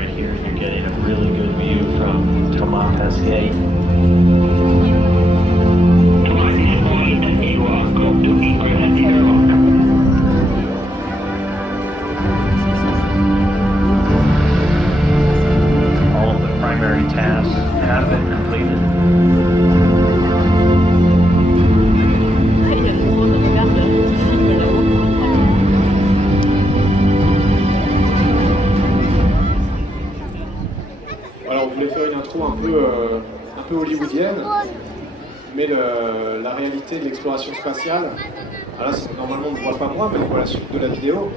Right here, you're getting a really good view from Thomas Pesquet. All of the primary tasks have been completed. Il y a le monde, regarde le film là-haut. Voilà, on voulait faire une intro un peu hollywoodienne, mais la réalité de l'exploration spatiale, voilà, normalement on ne voit pas moi, mais on voit la suite de la vidéo.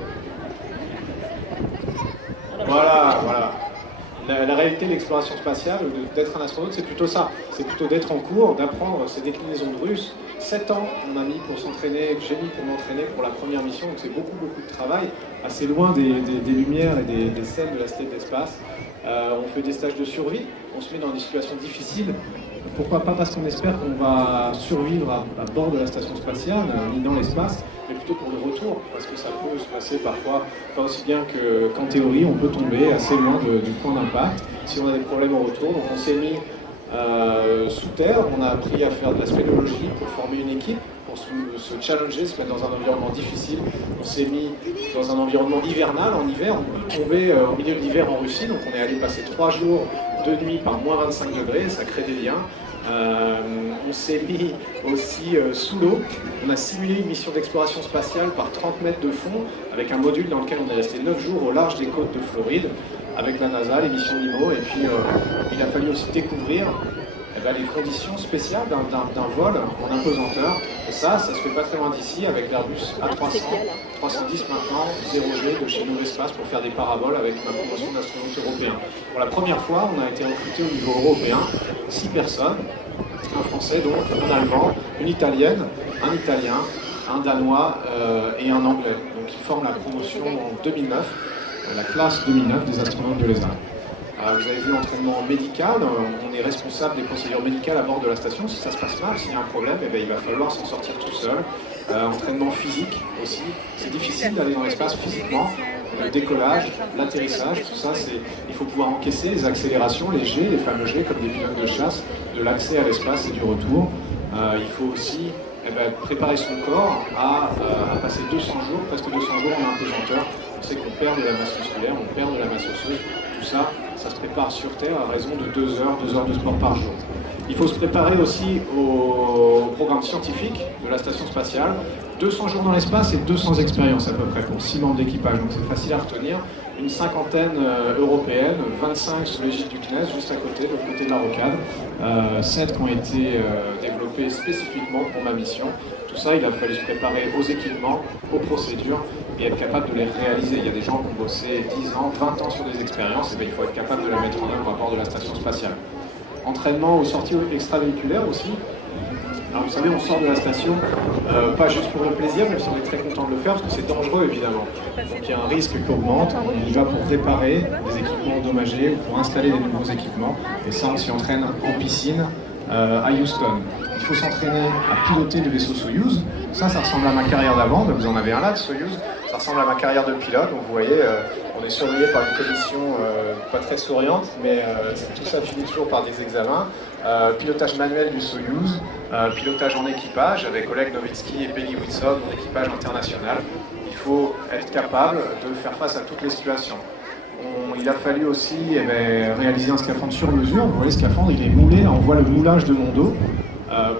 Voilà. La réalité de l'exploration spatiale, d'être un astronaute, c'est plutôt ça. C'est plutôt d'être en cours, d'apprendre ces déclinaisons de russe. 7 ans on a mis pour s'entraîner, j'ai mis pour m'entraîner pour la première mission, donc c'est beaucoup de travail, assez loin des lumières et des scènes de la cité de l'espace. On fait des stages de survie, on se met dans des situations difficiles. Pourquoi pas parce qu'on espère qu'on va survivre à bord de la station spatiale, ni dans l'espace, mais plutôt pour le retour, parce que ça peut se passer parfois pas aussi bien qu'en théorie, on peut tomber assez loin du point d'impact si on a des problèmes au retour. Donc on s'est mis sous terre, on a appris à faire de la spéléologie pour former une équipe, pour se challenger, se mettre dans un environnement difficile. On s'est mis dans un environnement hivernal, en hiver, on tombait au milieu de l'hiver en Russie, donc on est allé passer 3 jours, 2 nuits par moins 25 degrés, ça crée des liens. On s'est mis aussi sous l'eau, on a simulé une mission d'exploration spatiale par 30 mètres de fond, avec un module dans lequel on est resté 9 jours au large des côtes de Floride, avec la NASA, les missions NIMO, et puis il a fallu aussi découvrir les conditions spéciales d'un vol en impesanteur. Et ça se fait pas très loin d'ici avec l'Airbus A300, 310 maintenant, 0G de chez Novespace pour faire des paraboles avec ma promotion d'astronaute européen. Pour la première fois, on a été recruté au niveau européen, 6 personnes, un Français donc, un Allemand, une Italienne, un Italien, un Danois et un Anglais. Donc ils forment la promotion en 2009, la classe 2009 des astronautes de l'ESA. Vous avez vu l'entraînement médical, on est responsable des procédures médicales à bord de la station. Si ça se passe mal, s'il y a un problème, il va falloir s'en sortir tout seul. Entraînement physique aussi, c'est difficile d'aller dans l'espace physiquement. Le décollage, l'atterrissage, tout ça, il faut pouvoir encaisser les accélérations, les G, les fameux G, comme des pilotes de chasse, de l'accès à l'espace et du retour. Il faut aussi préparer son corps à passer 200 jours, presque 200 jours en impesanteur. On sait qu'on perd de la masse musculaire, on perd de la masse osseuse, tout ça, ça se prépare sur Terre à raison de 2 heures de sport par jour. Il faut se préparer aussi au programme scientifique de la station spatiale. 200 jours dans l'espace et 200 expériences à peu près pour 6 membres d'équipage, donc c'est facile à retenir. Une cinquantaine européenne, 25 sous l'égide du CNES, juste à côté, de l'autre côté de la rocade. 7 qui ont été développés spécifiquement pour ma mission. Tout ça, il a fallu se préparer aux équipements, aux procédures et être capable de les réaliser. Il y a des gens qui ont bossé 10 ans, 20 ans sur des expériences, et il faut être capable de les mettre en œuvre à bord de la station spatiale. Entraînement aux sorties extravéhiculaires aussi. Alors vous savez, on sort de la station, pas juste pour le plaisir, même si on est très content de le faire, parce que c'est dangereux évidemment. Donc il y a un risque qui augmente, on y va pour réparer des équipements endommagés ou pour installer des nouveaux équipements. Et ça, on s'y entraîne en piscine à Houston. Il faut s'entraîner à piloter le vaisseau Soyuz. Ça ressemble à ma carrière d'avant, vous en avez un là de Soyuz. Ça ressemble à ma carrière de pilote, donc vous voyez, on est surveillé par une commission pas très souriante, mais tout ça finit toujours par des examens. Pilotage manuel du Soyuz, pilotage en équipage avec Oleg Novitsky et Peggy Whitson, mon équipage international. Il faut être capable de faire face à toutes les situations. Il a fallu aussi réaliser un scaphandre sur mesure. Vous voyez, le scaphandre, il est moulé, on voit le moulage de mon dos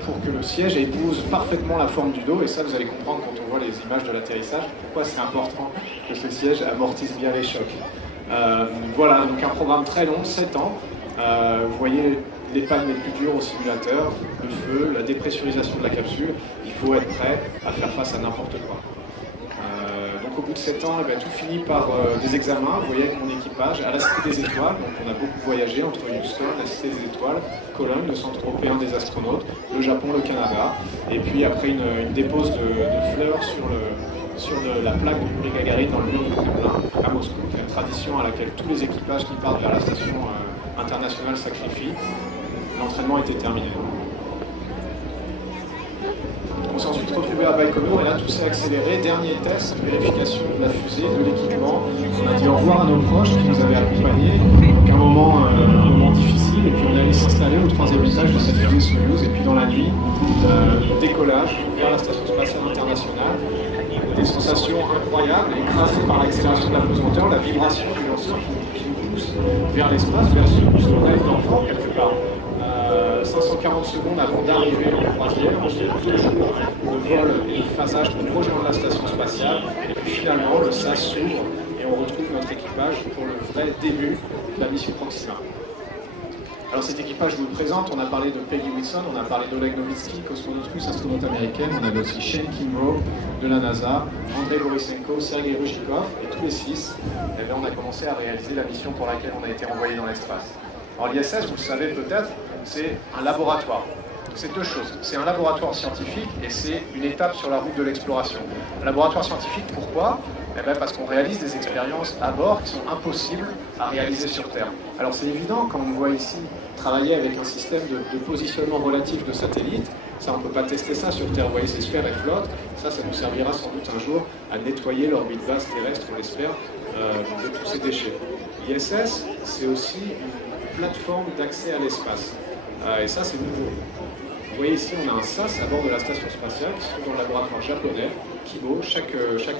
pour que le siège épouse parfaitement la forme du dos. Et ça, vous allez comprendre quand on voit les images de l'atterrissage, pourquoi c'est important que ce siège amortisse bien les chocs. Voilà, donc un programme très long, 7 ans. Vous voyez les pannes les plus dures au simulateur, le feu, la dépressurisation de la capsule. Il faut être prêt à faire face à n'importe quoi. Donc au bout de 7 ans, tout finit par des examens, vous voyez avec mon équipage, à la Cité des Étoiles. Donc on a beaucoup voyagé entre Houston, la Cité des Étoiles, Cologne, le Centre européen des astronautes, le Japon, le Canada. Et puis après une dépose de fleurs sur la plaque de Yuri Gagarin dans le mur du Kremlin à Moscou, qui est une tradition à laquelle tous les équipages qui partent vers la station internationale sacrifient. L'entraînement était terminé. On s'est ensuite retrouvé à Baïkonour et là tout s'est accéléré. Dernier test, vérification de la fusée, de l'équipement. On a dit au revoir à nos proches qui nous avaient accompagnés. l'atterrissage de cette fusée Soyouz et puis dans la nuit, décollage vers la Station Spatiale Internationale. Des sensations incroyables, écrasées par l'accélération de la pesanteur, la vibration du lanceur qui nous pousse vers l'espace, vers ce rêve d'enfant quelque part. 540 secondes avant d'arriver en croisière, ensuite 2 jours de vol et de phasage pour rejoindre la station spatiale, et puis finalement le SAS s'ouvre et on retrouve notre équipage pour le vrai début de la mission Proxima. Alors cet équipage, je vous le présente, on a parlé de Peggy Whitson, on a parlé d'Oleg Novitsky, cosmonaute russe, astronaute américaine, on avait aussi Shane Kimbrough de la NASA, Andrei Borisenko, Sergei Ryzhikov, et tous les 6, eh bien, on a commencé à réaliser la mission pour laquelle on a été envoyé dans l'espace. Alors l'ISS, vous le savez peut-être, c'est un laboratoire. C'est 2 choses. C'est un laboratoire scientifique et c'est une étape sur la route de l'exploration. Un laboratoire scientifique, pourquoi ? Eh bien parce qu'on réalise des expériences à bord qui sont impossibles à réaliser sur Terre. Alors c'est évident, quand on me voit ici travailler avec un système de positionnement relatif de satellites, ça on ne peut pas tester ça sur Terre. Vous voyez, ces sphères et flottes, ça nous servira sans doute un jour à nettoyer l'orbite basse terrestre, on l'espère, de tous ces déchets. L'ISS, c'est aussi une plateforme d'accès à l'espace. Et ça, c'est nouveau. Vous voyez ici, on a un SAS à bord de la station spatiale qui se trouve dans le laboratoire japonais, Kibo. Chaque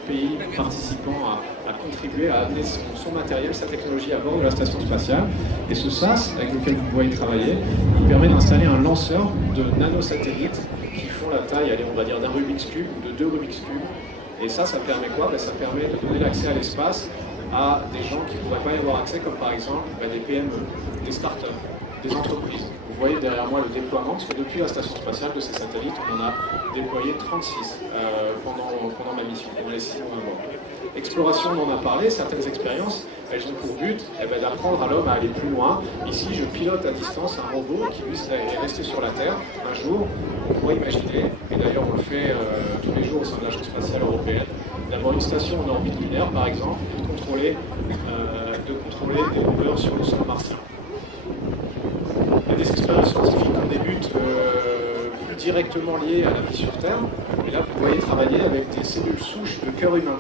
pays participant a contribué à amener son matériel, sa technologie à bord de la station spatiale. Et ce SAS, avec lequel vous voyez travailler, il permet d'installer un lanceur de nanosatellites qui font la taille, allez, on va dire, d'un Rubik's Cube ou de 2 Rubik's Cube. Et ça permet quoi ? Ça permet de donner l'accès à l'espace à des gens qui ne pourraient pas y avoir accès, comme par exemple des PME, des startups, des entreprises. Vous voyez derrière moi le déploiement, parce que depuis la station spatiale de ces satellites, on en a déployé 36 pendant ma mission, pendant les 6 mois à bord. Exploration, on en a parlé, certaines expériences, elles ont pour but d'apprendre à l'homme à aller plus loin. Ici, je pilote à distance un robot qui lui est resté sur la Terre. Un jour, on pourrait imaginer, et d'ailleurs on le fait tous les jours au sein de l'Agence spatiale européenne, d'avoir une station en orbite lunaire, par exemple, et de contrôler des rovers sur le sol martien. Il y a des expériences scientifiques qu'on débute plus directement liées à la vie sur Terre. Et là, vous voyez travailler avec des cellules souches de cœur humain.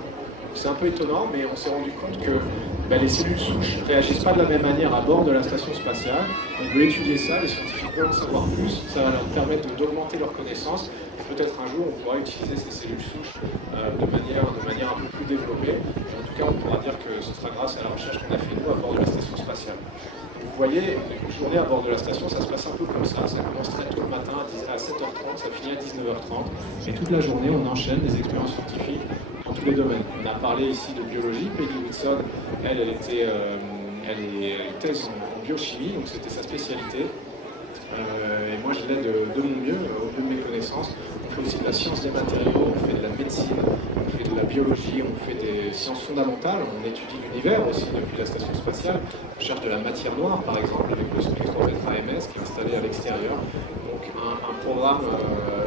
C'est un peu étonnant, mais on s'est rendu compte que les cellules souches ne réagissent pas de la même manière à bord de la station spatiale. On veut étudier ça, les scientifiques veulent en savoir plus. Ça va leur permettre d'augmenter leurs connaissances. Peut-être un jour, on pourra utiliser ces cellules souches de manière un peu plus développée. En tout cas, on pourra dire que ce sera grâce à la recherche qu'on a fait nous à bord de la station spatiale. Vous voyez, une journée à bord de la station, ça se passe un peu comme ça. Ça commence très tôt le matin à 7h30, ça finit à 19h30. Et toute la journée, on enchaîne des expériences scientifiques dans tous les domaines. On a parlé ici de biologie. Peggy Whitson, elle est thèse en biochimie, donc c'était sa spécialité. Et moi, je l'aide de mon mieux, au mieux de mes connaissances. On fait aussi de la science des matériaux, on fait de la médecine, on fait de la biologie, on fait des sciences fondamentales, on étudie l'univers aussi depuis la station spatiale. On cherche de la matière noire, par exemple, avec le spectromètre AMS qui est installé à l'extérieur. Donc un programme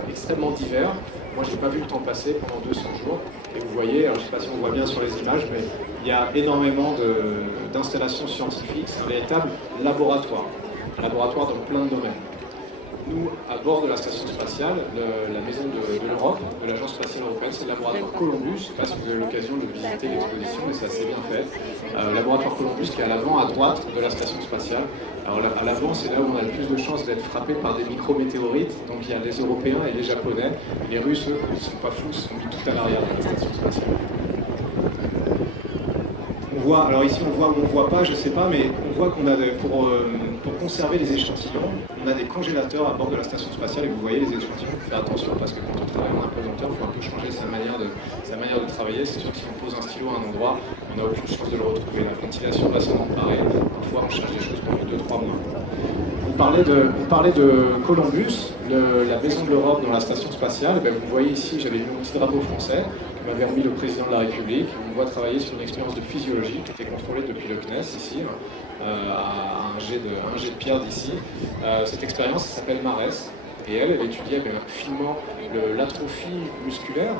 extrêmement divers. Moi, je n'ai pas vu le temps passer pendant 200 jours. Et vous voyez, alors, je ne sais pas si on voit bien sur les images, mais il y a énormément d'installations scientifiques. C'est un véritable laboratoire. Un laboratoire dans plein de domaines. Nous, à bord de la station spatiale, la maison de l'Europe, de l'Agence spatiale européenne, c'est le laboratoire Columbus. Je ne sais pas si vous avez l'occasion de visiter l'exposition, mais c'est assez bien fait. Le laboratoire Columbus qui est à l'avant, à droite de la station spatiale. Alors à l'avant, c'est là où on a le plus de chances d'être frappé par des micrométéorites. Donc il y a les Européens et les Japonais. Et les Russes, eux, ne sont pas fous, sont mis tout à l'arrière de la station spatiale. On voit, alors ici on voit ou on ne voit pas, je ne sais pas, mais on voit qu'on a pour conserver les échantillons, on a des congélateurs à bord de la station spatiale et vous voyez les échantillons, il faut faire attention parce que quand on travaille en apesanteur, il faut un peu changer sa manière de travailler. C'est sûr que si on pose un stylo à un endroit, on n'a aucune chance de le retrouver. La ventilation va s'en emparer, parfois on cherche des choses pendant 2-3 mois. On parlait de Columbus, la maison de l'Europe dans la station spatiale. Vous voyez ici, j'avais mis mon petit drapeau français que m'avait remis le président de la République. On voit travailler sur une expérience de physiologie qui était contrôlée depuis le CNES ici, à un jet de pierre d'ici. Cette expérience s'appelle MARES et elle étudiait finement l'atrophie musculaire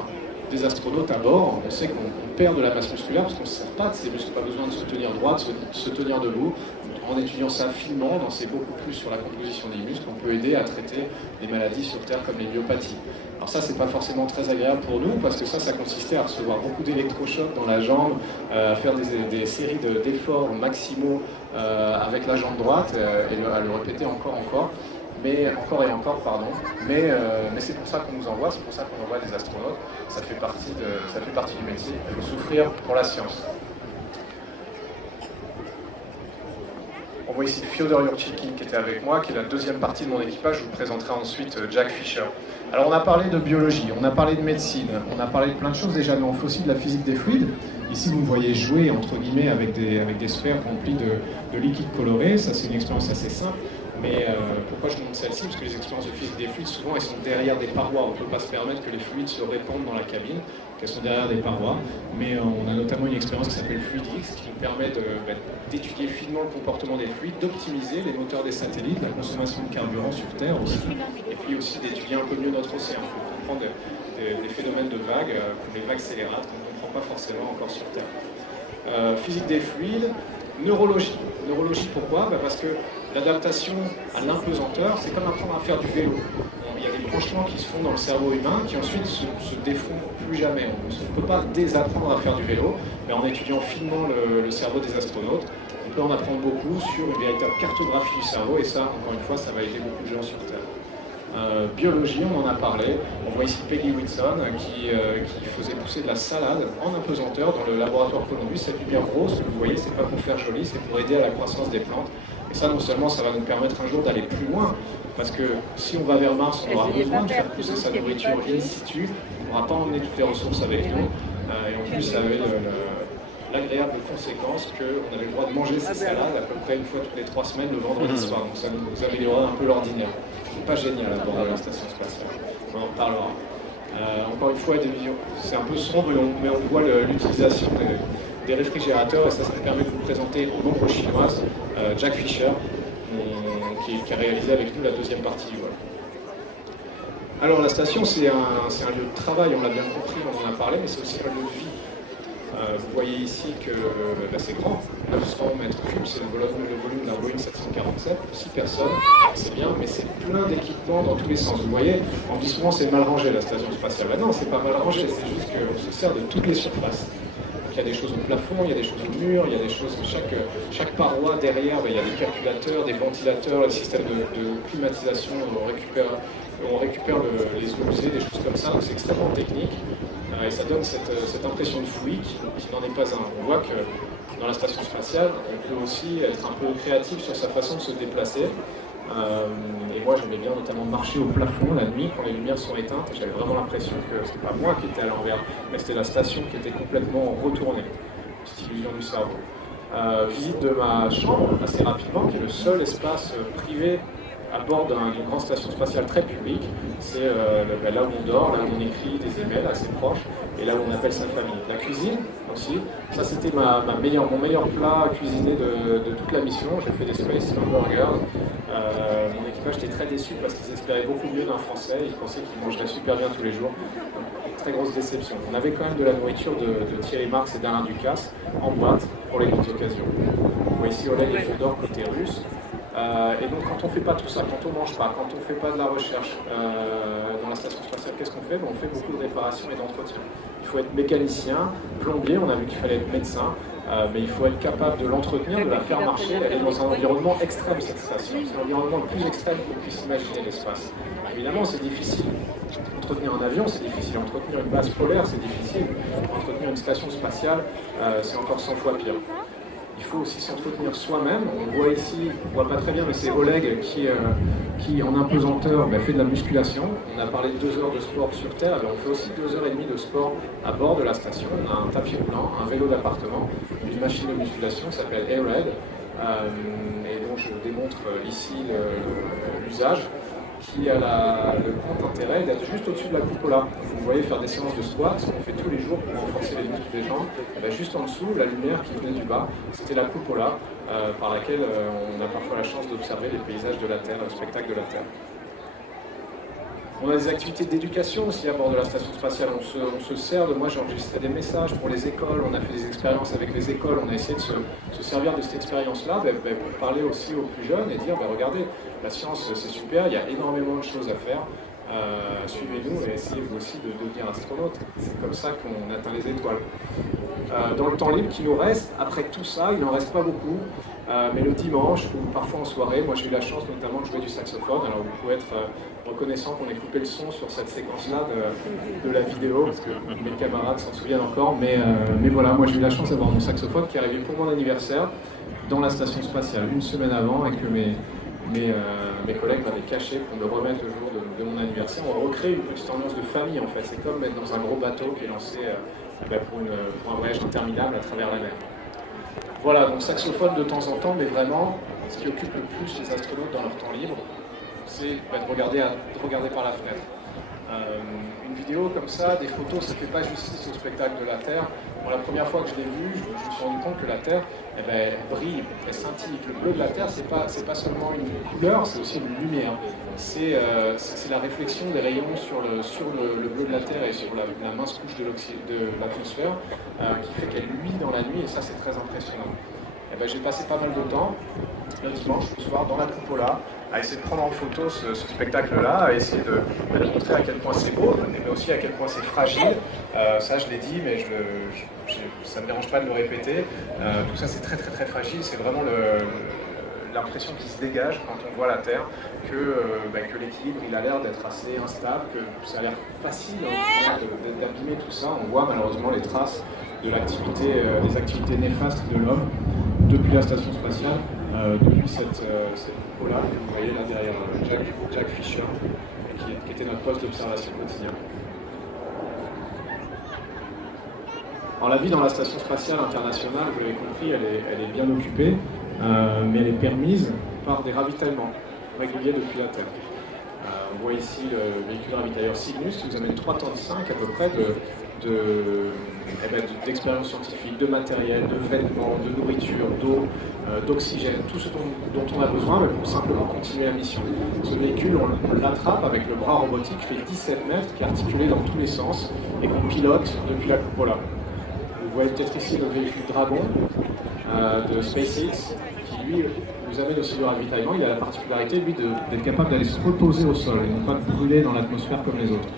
des astronautes à bord. On sait qu'on perd de la masse musculaire parce qu'on ne se sert pas de ces muscles, pas besoin de se tenir droit, de se tenir debout. En étudiant ça finement, d'en sait beaucoup plus sur la composition des muscles, on peut aider à traiter des maladies sur Terre comme les myopathies. Alors ça, c'est pas forcément très agréable pour nous, parce que ça consistait à recevoir beaucoup d'électrochocs dans la jambe, à faire des séries d'efforts maximaux avec la jambe droite, et à le répéter encore. mais encore et encore, pardon. Mais c'est pour ça qu'on nous envoie, c'est pour ça qu'on envoie des astronautes. Ça fait partie du métier. Il faut souffrir pour la science. On voit ici Fyodor Yurchikhin qui était avec moi, qui est la deuxième partie de mon équipage. Je vous présenterai ensuite Jack Fisher. Alors on a parlé de biologie, on a parlé de médecine, on a parlé de plein de choses déjà, mais on fait aussi de la physique des fluides. Ici vous me voyez jouer entre guillemets avec des sphères remplies de liquides colorés. Ça c'est une expérience assez simple. Mais pourquoi je montre celle-ci? Parce que les expériences de physique des fluides, souvent, elles sont derrière des parois. On ne peut pas se permettre que les fluides se répandent dans la cabine, qu'elles sont derrière des parois. Mais on a notamment une expérience qui s'appelle FluidX, qui nous permet d'étudier finement le comportement des fluides, d'optimiser les moteurs des satellites, la consommation de carburant sur Terre aussi, et puis aussi d'étudier un peu mieux notre océan, pour comprendre des phénomènes de vagues, comme les vagues scélérates, qu'on ne comprend pas forcément encore sur Terre. Physique des fluides, neurologie. Neurologie, pourquoi? Parce que l'adaptation à l'impesanteur, c'est comme apprendre à faire du vélo. Il y a des branchements qui se font dans le cerveau humain qui ensuite se défont plus jamais. On ne peut pas désapprendre à faire du vélo, mais en étudiant finement le cerveau des astronautes, on peut en apprendre beaucoup sur une véritable cartographie du cerveau, et ça, encore une fois, ça va aider beaucoup de gens sur Terre. Biologie, on en a parlé. On voit ici Peggy Whitson qui faisait pousser de la salade en impesanteur dans le laboratoire Columbus. Cette lumière rose que vous voyez, c'est pas pour faire joli, c'est pour aider à la croissance des plantes. Et ça, non seulement, ça va nous permettre un jour d'aller plus loin, parce que si on va vers Mars, on aura besoin de faire pousser sa nourriture in situ. On ne pourra pas emmener toutes les ressources avec nous. Et en plus, ça avait l'agréable conséquence qu'on avait le droit de manger ces salades à peu près une fois toutes les 3 semaines le vendredi soir. Donc ça nous améliorera un peu l'ordinaire. C'est pas génial à bord de la station spatiale. On en reparlera. Encore une fois, c'est un peu sombre, mais on voit l'utilisation des réfrigérateurs, et ça me permet de vous présenter au nombre chinoise Jack Fisher, qui a réalisé avec nous la deuxième partie du vol. Alors la station, c'est un lieu de travail, on l'a bien compris, on en a parlé, mais c'est aussi un lieu de vie. Vous voyez ici que c'est grand, 900 mètres cubes, c'est le volume d'un Boeing 747, 6 personnes, c'est bien, mais c'est plein d'équipements dans tous les sens. Vous voyez, on dit souvent c'est mal rangé la station spatiale. Non, c'est pas mal rangé, c'est juste qu'on se sert de toutes les surfaces. Donc, il y a des choses au plafond, il y a des choses au mur, il y a des choses, chaque paroi derrière, il y a des calculateurs, des ventilateurs, le système de climatisation, on récupère les eaux usées, des choses comme ça, c'est extrêmement technique. Et ça donne cette impression de fouillis qui n'en est pas un. On voit que dans la station spatiale, on peut aussi être un peu créatif sur sa façon de se déplacer. Et moi, j'aimais bien notamment marcher au plafond la nuit quand les lumières sont éteintes. J'avais vraiment l'impression que ce n'était pas moi qui étais à l'envers, mais c'était la station qui était complètement retournée. Cette illusion du cerveau. Visite de ma chambre, assez rapidement, qui est le seul espace privé à bord d'une grande station spatiale très publique. C'est là où on dort, là où on écrit des emails assez proches, et là où on appelle sa famille. La cuisine aussi, ça c'était mon meilleur plat cuisiné de toute la mission. J'ai fait des space hamburgers. Mon équipage était très déçu parce qu'ils espéraient beaucoup mieux d'un Français. Ils pensaient qu'ils mangeraient super bien tous les jours. Très grosse déception. On avait quand même de la nourriture de Thierry Marx et d'Alain Ducasse en boîte pour les grandes occasions. Vous voyez ici Oleg et Fyodor côté russe. Et donc quand on ne fait pas tout ça, quand on ne mange pas, quand on ne fait pas de la recherche dans la station spatiale, qu'est-ce qu'on fait? On fait beaucoup de réparation et d'entretien. Il faut être mécanicien, plombier, on a vu qu'il fallait être médecin, mais il faut être capable de l'entretenir, de la faire marcher. Elle est dans un environnement extrême, cette station. C'est l'environnement le plus extrême qu'on puisse imaginer, l'espace. Évidemment, c'est difficile. Entretenir un avion, c'est difficile. Entretenir une base polaire, c'est difficile. Entretenir une station spatiale, c'est encore 100 fois pire. Il faut aussi s'entretenir soi-même. On voit ici, on voit pas très bien, mais c'est Oleg qui en impesanteur, fait de la musculation. On a parlé de 2 heures de sport sur Terre, on fait aussi 2 heures et demie de sport à bord de la station. On a un tapis roulant, un vélo d'appartement, une machine de musculation qui s'appelle Airhead, et dont je démontre ici l'usage, qui a le grand intérêt d'être juste au-dessus de la cupola. Vous voyez faire des séances de squat, ce qu'on fait tous les jours pour renforcer les muscles des jambes. Juste en dessous, la lumière qui venait du bas, c'était la cupola par laquelle on a parfois la chance d'observer les paysages de la Terre, le spectacle de la Terre. On a des activités d'éducation aussi à bord de la station spatiale. On se sert de, moi j'ai enregistré des messages pour les écoles, on a fait des expériences avec les écoles, on a essayé de se servir de cette expérience-là pour parler aussi aux plus jeunes et dire, regardez, la science c'est super, il y a énormément de choses à faire, suivez-nous et essayez vous aussi de devenir astronaute. C'est comme ça qu'on atteint les étoiles. Dans le temps libre qui nous reste, après tout ça, il n'en reste pas beaucoup. Mais le dimanche ou parfois en soirée, moi j'ai eu la chance notamment de jouer du saxophone. Alors vous pouvez être reconnaissant qu'on ait coupé le son sur cette séquence-là de la vidéo, parce que mes camarades s'en souviennent encore. Mais voilà, moi j'ai eu la chance d'avoir mon saxophone qui est arrivé pour mon anniversaire dans la station spatiale une semaine avant et que mes collègues m'avaient caché pour me remettre le jour de mon anniversaire. On recrée une petite ambiance de famille en fait. C'est comme être dans un gros bateau qui est lancé pour un voyage interminable à travers la mer. Voilà, donc saxophone de temps en temps, mais vraiment, ce qui occupe le plus les astronautes dans leur temps libre, c'est de regarder par la fenêtre. Une vidéo comme ça, des photos, ça ne fait pas justice au spectacle de la Terre. Moi, la première fois que je l'ai vu, je me suis rendu compte que la Terre elle brille, elle scintille. Le bleu de la Terre, c'est pas seulement une couleur, c'est aussi une lumière. C'est la réflexion des rayons sur le bleu de la Terre et sur la mince couche de l'atmosphère qui fait qu'elle luit dans la nuit, et ça, c'est très impressionnant. J'ai passé pas mal de temps, le dimanche, le soir, dans la cupola, à essayer de prendre en photo ce spectacle-là, à essayer de montrer à quel point c'est beau, mais aussi à quel point c'est fragile. Ça, je l'ai dit, mais ça ne me dérange pas de le répéter. Tout ça, c'est très très très fragile. C'est vraiment l'impression qui se dégage quand on voit la Terre, que l'équilibre, il a l'air d'être assez instable, que ça a l'air facile d'abîmer tout ça. On voit malheureusement les traces de des activités néfastes de l'homme depuis la station spatiale, depuis cette coupe-là, que vous voyez là derrière Jack Fisher, qui était notre poste d'observation quotidien. Alors la vie dans la station spatiale internationale, vous l'avez compris, elle est bien occupée, mais elle est permise par des ravitaillements réguliers depuis la Terre. On voit ici le véhicule ravitailleur Cygnus qui vous amène 3,5 tonnes à peu près d'expériences scientifiques, de matériel, de vêtements, de nourriture, d'eau, d'oxygène, tout ce dont on a besoin pour simplement continuer la mission. Ce véhicule, on l'attrape avec le bras robotique qui fait 17 mètres, qui est articulé dans tous les sens et qu'on pilote depuis la cupola. Vous voyez peut-être ici le véhicule Dragon de SpaceX qui lui nous amène aussi le ravitaillement. Il a la particularité lui d'être capable d'aller se reposer au sol et non pas de brûler dans l'atmosphère comme les autres.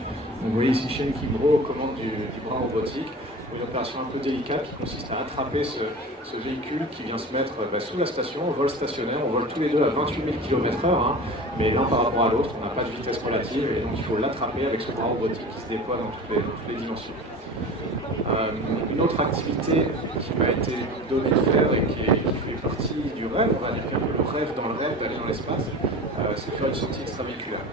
Vous voyez ici Shane Kimbrough aux commandes du bras robotique pour une opération un peu délicate qui consiste à attraper ce véhicule qui vient se mettre sous la station, au vol stationnaire. On vole tous les deux à 28 000 km/h, mais l'un par rapport à l'autre, on n'a pas de vitesse relative et donc il faut l'attraper avec ce bras robotique qui se déploie dans toutes les dimensions. Une autre activité qui m'a été donnée de faire et qui fait partie du rêve, on va dire un peu le rêve dans le rêve d'aller dans l'espace, c'est de faire une sortie extravéhiculaire.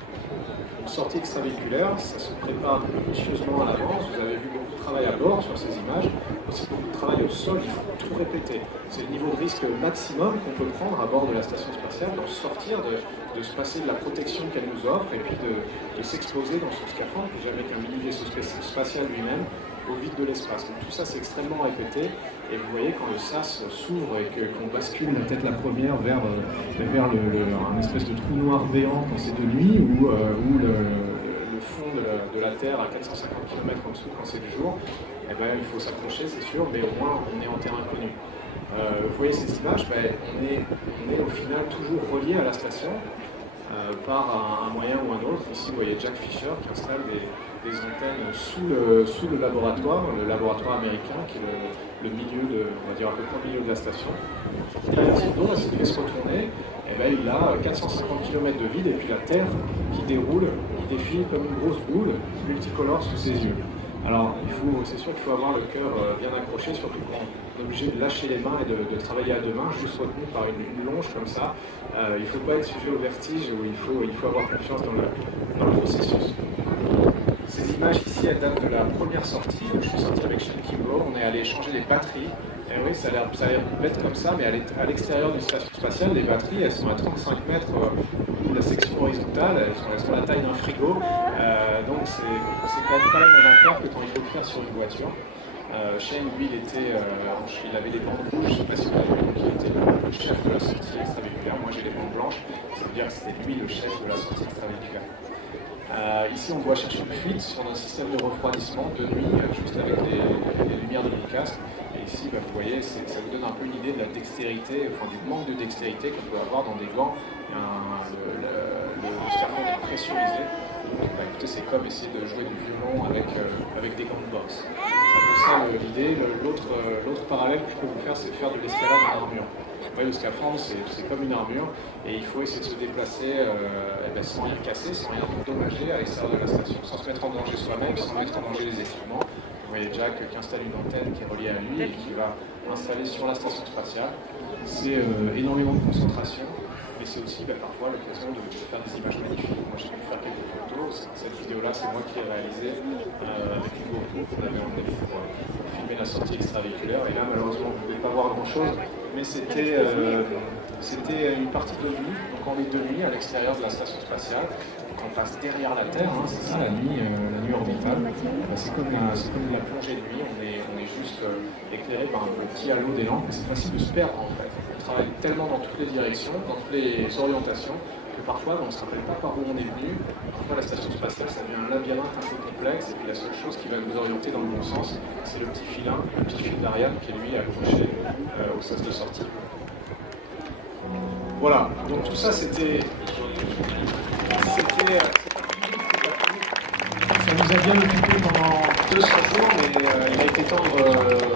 Une sortie extravéhiculaire, ça se prépare minutieusement à l'avance. Vous avez vu beaucoup de travail à bord sur ces images, aussi beaucoup de travail au sol, il faut tout répéter. C'est le niveau de risque maximum qu'on peut prendre à bord de la station spatiale, d'en sortir, de se passer de la protection qu'elle nous offre et puis de s'exposer dans son scaphandre, puis jamais qu'un mini-vaisseau spatial lui-même, au vide de l'espace. Donc tout ça c'est extrêmement répété et vous voyez quand le sas s'ouvre et qu'on bascule la tête la première vers un espèce de trou noir béant quand c'est de nuit ou le fond de la Terre à 450 km en dessous quand c'est du jour, il faut s'accrocher c'est sûr, mais au moins on est en terrain inconnu. Vous voyez cette image, on est au final toujours relié à la station par un moyen ou un autre. Ici vous voyez Jack Fisher qui installe des antennes sous le laboratoire américain, qui est le milieu on va dire à peu près au milieu de la station. Et là, s'il devait se retourner, il a 450 km de vide et puis la Terre qui déroule, qui défile comme une grosse boule multicolore sous ses yeux. Alors, c'est sûr qu'il faut avoir le cœur bien accroché, surtout quand on est obligé de lâcher les mains et de travailler à deux mains, juste retenu par une longe comme ça. Il ne faut pas être sujet au vertige, ou il faut avoir confiance dans le processus. Ces images ici, elles datent de la première sortie. Je suis sorti avec Shane Kimbrough, on est allé changer les batteries. Et oui, ça a l'air bête comme ça, mais à l'extérieur d'une station spatiale, les batteries, elles sont à 35 mètres de la section horizontale, elles sont à la taille d'un frigo. Donc c'est quand même pas la même affaire que quand il faut le faire sur une voiture. Shane, lui, il avait des bandes rouges, je ne sais pas si vous l'avez vu, il était le chef de la sortie extravéhiculaire. Moi, j'ai les bandes blanches, ça veut dire que c'était lui le chef de la sortie extravéhiculaire. Ici, on doit chercher une fuite sur un système de refroidissement de nuit, juste avec les lumières de l'hélicastre. Et ici, vous voyez, ça vous donne un peu une idée de la dextérité, enfin du manque de dextérité qu'on peut avoir dans des gants. Le scaphandre est pressurisé. Bah, écoutez, c'est comme essayer de jouer du violon avec des gants de boxe. C'est un peu ça l'idée. L'autre parallèle que je peux vous faire, c'est faire de l'escalade en armure. Ouais, le scaphandre, c'est comme une armure, et il faut essayer de se déplacer sans rien casser, sans rien endommager à l'extérieur de la station, sans se mettre en danger soi-même, sans mettre en danger les équipements. Vous voyez Jack qui installe une antenne qui est reliée à lui et qui va installer sur la station spatiale. C'est énormément de concentration, mais c'est aussi parfois l'occasion de faire des images magnifiques. Moi j'ai pu faire quelques photos. Cette vidéo-là, c'est moi qui l'ai réalisée avec une GoPro qu'on avait emmenée pour filmer la sortie extravéhiculaire. Et là, malheureusement, vous ne pouvez pas voir grand-chose, mais c'était une partie de nuit, donc on est de nuit à l'extérieur de la station spatiale. Donc on passe derrière la Terre, hein, c'est ça la nuit orbitale. C'est comme la plongée de nuit, on est juste éclairé par un petit halo des lampes, et c'est facile de se perdre en fait. On travaille tellement dans toutes les directions, dans toutes les orientations, que parfois on ne se rappelle pas par où on est venu. Parfois la station spatiale ça devient un labyrinthe un peu complexe, et puis la seule chose qui va nous orienter dans le bon sens, c'est le petit fil d'Ariane qui est lui accroché au sas de sortie. Voilà, donc tout ça c'était. Ça nous a bien occupé pendant 200 jours, mais il a été temps de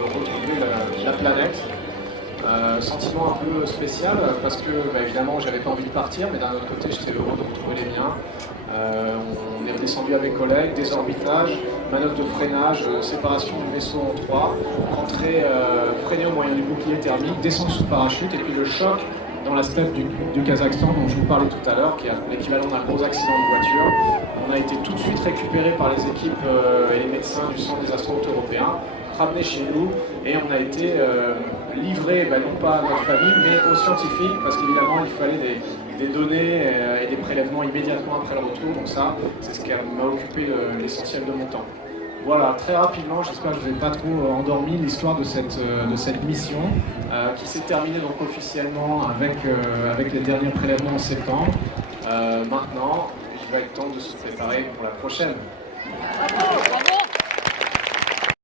retrouver la planète. Sentiment un peu spécial parce que évidemment j'avais pas envie de partir, mais d'un autre côté j'étais heureux de retrouver les miens. On est redescendu avec collègues, désorbitage, manœuvre de freinage, séparation du vaisseau en 3, rentrée freinée au moyen du bouclier thermique, descente sous parachute, et puis le choc dans la steppe du Kazakhstan dont je vous parlais tout à l'heure, qui est l'équivalent d'un gros accident de voiture. On a été tout de suite récupérés par les équipes et les médecins du Centre des astronautes européens, ramenés chez nous, et on a été livrés, non pas à notre famille, mais aux scientifiques, parce qu'évidemment il fallait des données et des prélèvements immédiatement après le retour, donc ça, c'est ce qui m'a occupé l'essentiel de mon temps. Voilà, très rapidement, j'espère que je ne vous ai pas trop endormi l'histoire de cette mission qui s'est terminée donc officiellement avec les derniers prélèvements en septembre. Maintenant, il va être temps de se préparer pour la prochaine.